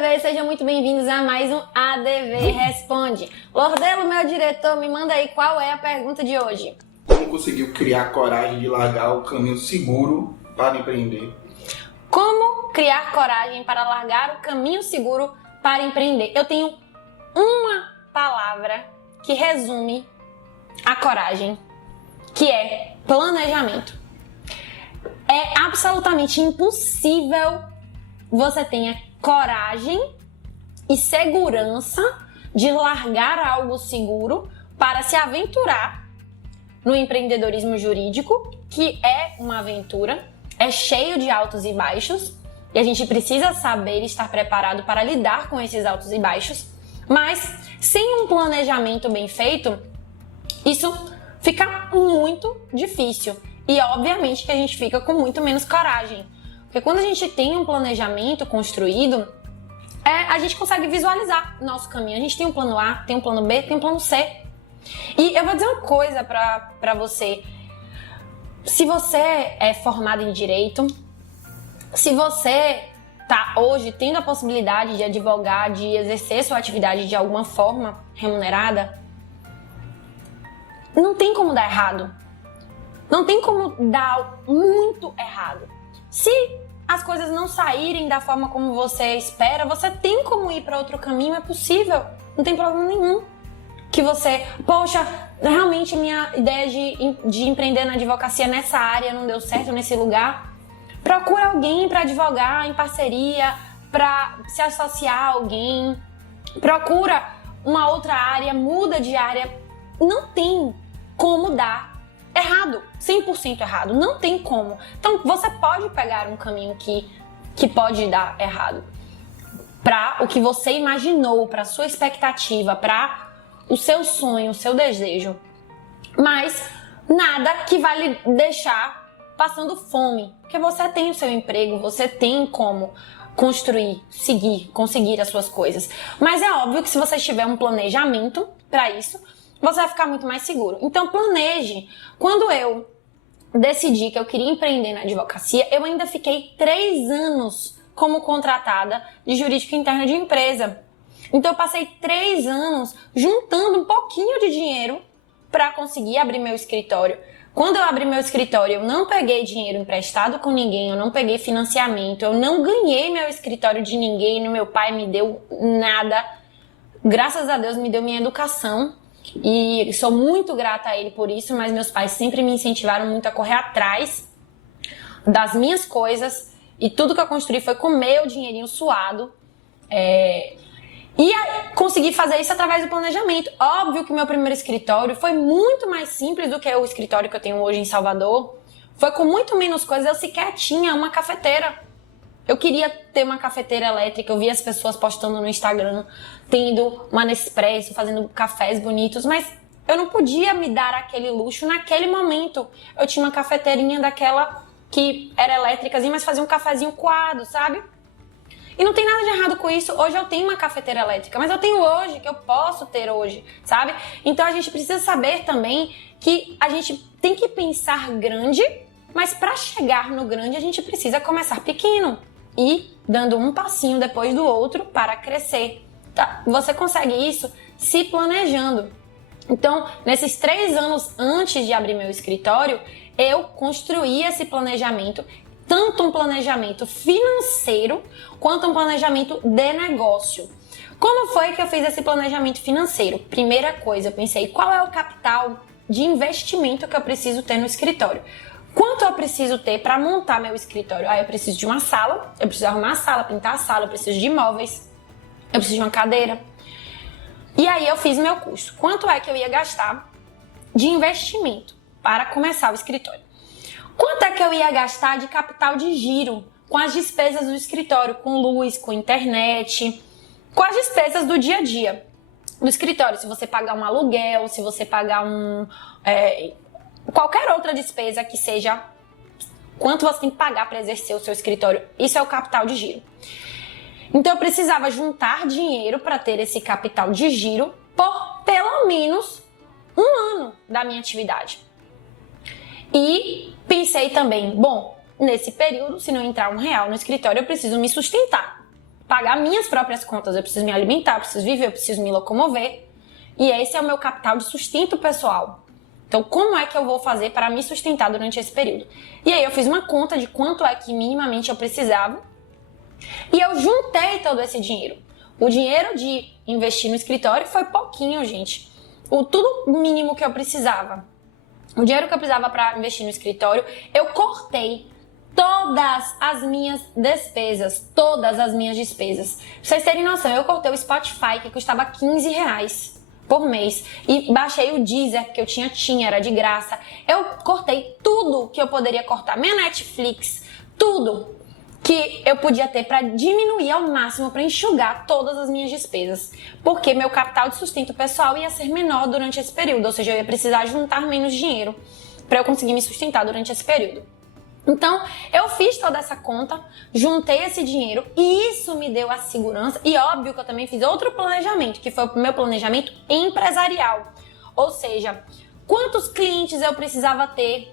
ADV, sejam muito bem-vindos a mais um ADV Responde. Lordelo, meu diretor, me manda aí qual é a pergunta de hoje. Como conseguiu criar coragem de largar o caminho seguro para empreender? Como criar coragem para largar o caminho seguro para empreender? Eu tenho uma palavra que resume a coragem, que é planejamento. É absolutamente impossível você tenha coragem e segurança de largar algo seguro para se aventurar no empreendedorismo jurídico, que é uma aventura, é cheio de altos e baixos, e a gente precisa saber estar preparado para lidar com esses altos e baixos, mas sem um planejamento bem feito, isso fica muito difícil. E obviamente que a gente fica com muito menos coragem. Porque quando a gente tem um planejamento construído, a gente consegue visualizar o nosso caminho. A gente tem um plano A, tem um plano B, tem um plano C. E eu vou dizer uma coisa pra você. Se você é formado em direito, se você tá hoje tendo a possibilidade de advogar, de exercer sua atividade de alguma forma remunerada, não tem como dar errado. Não tem como dar muito errado. Se as coisas não saírem da forma como você espera, você tem como ir para outro caminho, é possível. Não tem problema nenhum. Que você, poxa, realmente minha ideia de empreender na advocacia nessa área não deu certo, nesse lugar. Procura alguém para advogar em parceria, para se associar a alguém. Procura uma outra área, muda de área. Não tem como dar errado, 100% errado, não tem como. Então você pode pegar um caminho que pode dar errado para o que você imaginou, para sua expectativa, para o seu sonho, o seu desejo, mas nada que vai lhe deixar passando fome, porque você tem o seu emprego, você tem como construir, conseguir as suas coisas. Mas é óbvio que se você tiver um planejamento para isso, você vai ficar muito mais seguro. Então planeje. Quando eu decidi que eu queria empreender na advocacia, eu ainda fiquei 3 anos como contratada de jurídica interna de empresa. Então eu passei 3 anos juntando um pouquinho de dinheiro para conseguir abrir meu escritório. Quando eu abri meu escritório, eu não peguei dinheiro emprestado com ninguém, eu não peguei financiamento, eu não ganhei meu escritório de ninguém, meu pai me deu nada. Graças a Deus me deu minha educação. E sou muito grata a ele por isso, mas meus pais sempre me incentivaram muito a correr atrás das minhas coisas, e tudo que eu construí foi com meu dinheirinho suado. E consegui fazer isso através do planejamento. Óbvio que meu primeiro escritório foi muito mais simples do que o escritório que eu tenho hoje em Salvador. Foi com muito menos coisas, eu sequer tinha uma cafeteira. Eu queria ter uma cafeteira elétrica, eu via as pessoas postando no Instagram, tendo uma Nespresso, fazendo cafés bonitos, mas eu não podia me dar aquele luxo naquele momento. Eu tinha uma cafeteirinha daquela que era elétrica, mas fazia um cafezinho coado, sabe? E não tem nada de errado com isso. Hoje eu tenho uma cafeteira elétrica, mas eu tenho hoje, que eu posso ter hoje, sabe? Então a gente precisa saber também que a gente tem que pensar grande, mas para chegar no grande a gente precisa começar pequeno. E dando um passinho depois do outro para crescer. Tá? Você consegue isso se planejando. Então, nesses 3 anos antes de abrir meu escritório, eu construí esse planejamento, tanto um planejamento financeiro quanto um planejamento de negócio. Como foi que eu fiz esse planejamento financeiro? Primeira coisa, eu pensei, qual é o capital de investimento que eu preciso ter no escritório? Quanto eu preciso ter para montar meu escritório? Eu preciso de uma sala, eu preciso arrumar a sala, pintar a sala, eu preciso de imóveis, eu preciso de uma cadeira. E aí eu fiz meu custo. Quanto é que eu ia gastar de investimento para começar o escritório? Quanto é que eu ia gastar de capital de giro com as despesas do escritório, com luz, com internet, com as despesas do dia a dia do escritório? Se você pagar um aluguel, se você pagar qualquer outra despesa que seja, quanto você tem que pagar para exercer o seu escritório, isso é o capital de giro. Então eu precisava juntar dinheiro para ter esse capital de giro por pelo menos 1 ano da minha atividade. E pensei também, bom, nesse período, se não entrar R$1 no escritório, eu preciso me sustentar. pagar minhas próprias contas, eu preciso me alimentar, eu preciso viver, eu preciso me locomover. E esse é o meu capital de sustento pessoal. Então, como é que eu vou fazer para me sustentar durante esse período? E aí eu fiz uma conta de quanto é que minimamente eu precisava e eu juntei todo esse dinheiro. O dinheiro de investir no escritório foi pouquinho, gente. Tudo mínimo que eu precisava. O dinheiro que eu precisava para investir no escritório, eu cortei todas as minhas despesas. Todas as minhas despesas. Pra vocês terem noção, eu cortei o Spotify, que custava R$15 por mês. E baixei o Deezer, porque eu tinha, era de graça. Eu cortei tudo que eu poderia cortar. Minha Netflix, tudo que eu podia ter para diminuir ao máximo, para enxugar todas as minhas despesas. Porque meu capital de sustento pessoal ia ser menor durante esse período. Ou seja, eu ia precisar juntar menos dinheiro para eu conseguir me sustentar durante esse período. Então, eu fiz toda essa conta, juntei esse dinheiro e isso me deu a segurança. E óbvio que eu também fiz outro planejamento, que foi o meu planejamento empresarial. Ou seja, quantos clientes eu precisava ter,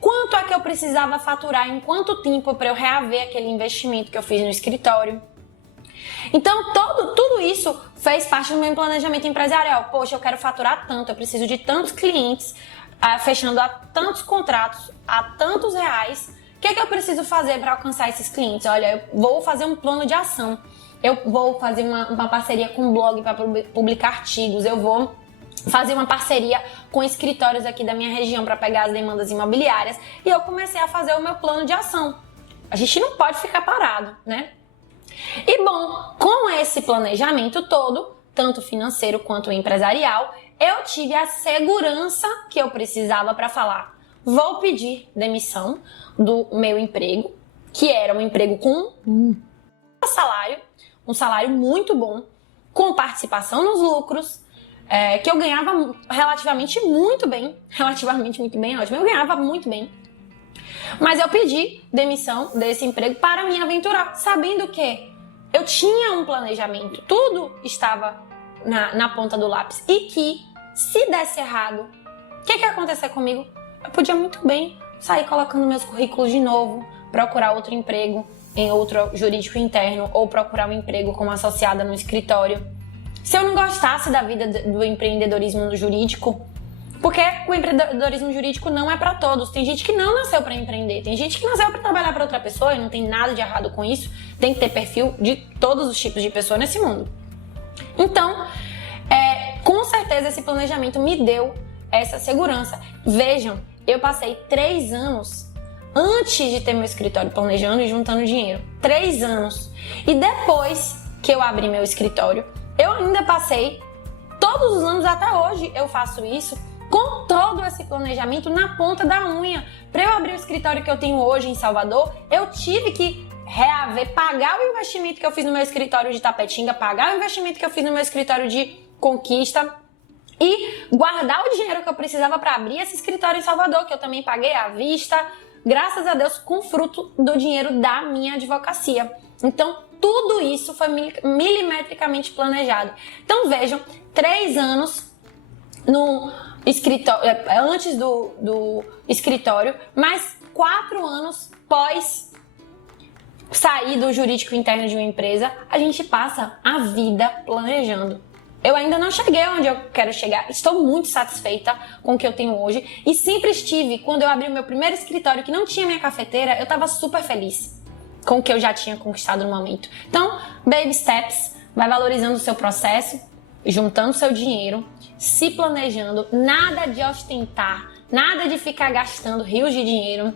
quanto é que eu precisava faturar, em quanto tempo para eu reaver aquele investimento que eu fiz no escritório. Então, tudo isso fez parte do meu planejamento empresarial. Poxa, eu quero faturar tanto, eu preciso de tantos clientes, fechando a tantos contratos, a tantos reais. O que é que eu preciso fazer para alcançar esses clientes? Olha, eu vou fazer um plano de ação. Eu vou fazer uma parceria com um blog para publicar artigos. Eu vou fazer uma parceria com escritórios aqui da minha região para pegar as demandas imobiliárias. E eu comecei a fazer o meu plano de ação. A gente não pode ficar parado, né? E bom, com esse planejamento todo, tanto financeiro quanto empresarial, eu tive a segurança que eu precisava para falar: vou pedir demissão do meu emprego, que era um emprego com um salário muito bom, com participação nos lucros, que eu ganhava relativamente muito bem, ótimo, eu ganhava muito bem. Mas eu pedi demissão desse emprego para me aventurar, sabendo que eu tinha um planejamento, tudo estava na ponta do lápis e que, se desse errado, o que ia acontecer comigo? Eu podia muito bem sair colocando meus currículos de novo, procurar outro emprego em outro jurídico interno ou procurar um emprego como associada no escritório. Se eu não gostasse da vida do empreendedorismo no jurídico, porque o empreendedorismo jurídico não é para todos. Tem gente que não nasceu para empreender, tem gente que nasceu para trabalhar para outra pessoa e não tem nada de errado com isso. Tem que ter perfil de todos os tipos de pessoa nesse mundo. Então, com certeza esse planejamento me deu essa segurança. Vejam, eu passei 3 anos antes de ter meu escritório planejando e juntando dinheiro. 3 anos. E depois que eu abri meu escritório, eu ainda passei todos os anos, até hoje eu faço isso, com todo esse planejamento na ponta da unha. Para eu abrir o escritório que eu tenho hoje em Salvador, eu tive que reaver, pagar o investimento que eu fiz no meu escritório de Tapetinga, pagar o investimento que eu fiz no meu escritório de Conquista e guardar o dinheiro que eu precisava para abrir esse escritório em Salvador, que eu também paguei à vista, graças a Deus, com fruto do dinheiro da minha advocacia. Então, tudo isso foi milimetricamente planejado. Então, vejam, 3 anos no escritório, antes do escritório, mais 4 anos pós sair do jurídico interno de uma empresa, a gente passa a vida planejando. Eu ainda não cheguei onde eu quero chegar. Estou muito satisfeita com o que eu tenho hoje. E sempre estive, quando eu abri o meu primeiro escritório que não tinha minha cafeteira, eu estava super feliz com o que eu já tinha conquistado no momento. Então, baby steps, vai valorizando o seu processo, juntando seu dinheiro, se planejando, nada de ostentar, nada de ficar gastando rios de dinheiro.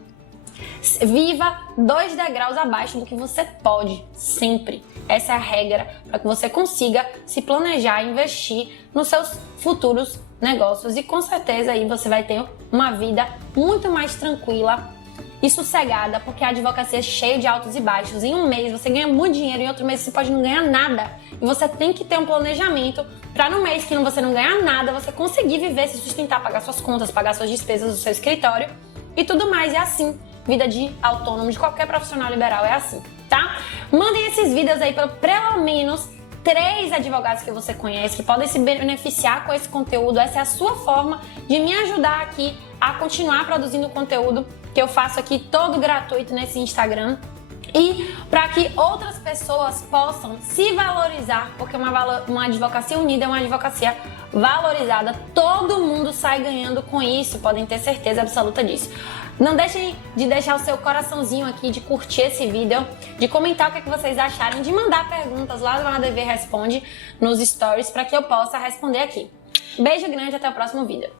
Viva 2 degraus abaixo do que você pode, sempre. Essa é a regra para que você consiga se planejar e investir nos seus futuros negócios. E com certeza aí você vai ter uma vida muito mais tranquila e sossegada, porque a advocacia é cheia de altos e baixos. Em um mês você ganha muito dinheiro, em outro mês você pode não ganhar nada. E você tem que ter um planejamento para no mês que você não ganhar nada, você conseguir viver, se sustentar, pagar suas contas, pagar suas despesas do seu escritório e tudo mais. É assim. Vida de autônomo, de qualquer profissional liberal é assim, tá? Mandem esses vídeos aí para pelo menos 3 advogados que você conhece, que podem se beneficiar com esse conteúdo. Essa é a sua forma de me ajudar aqui a continuar produzindo conteúdo que eu faço aqui todo gratuito nesse Instagram. e para que outras pessoas possam se valorizar, porque uma advocacia unida é uma advocacia valorizada. Todo mundo sai ganhando com isso, podem ter certeza absoluta disso. Não deixem de deixar o seu coraçãozinho aqui, de curtir esse vídeo, de comentar o que vocês acharam, de mandar perguntas lá no ADV Responde nos stories para que eu possa responder aqui. Beijo grande, até o próximo vídeo.